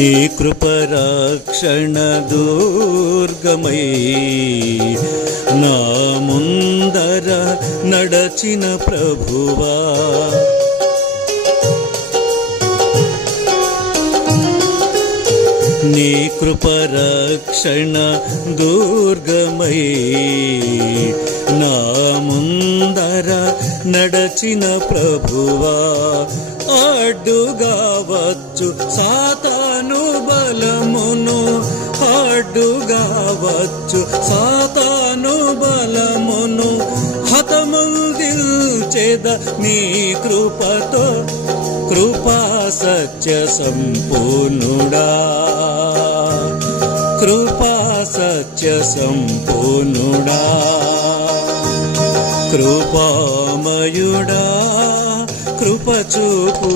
నీ కృపరక్షణ దుర్గమై నా ముందర నడచిన ప్రభువా, నీ కృపరక్షణ దుర్గమై నా ముందర నడచిన ప్రభువా, అడ్డుగా వచ్చు సాతాను బలమును, అడ్డుగా వచ్చు సాతాను బలమును హతముందిల్చేద నీ కృపతో, కృపా సత్య సంపూర్ణుడా, కృపా సత్య సంపూర్ణుడా, కృపామయుడా, కృప చూపు.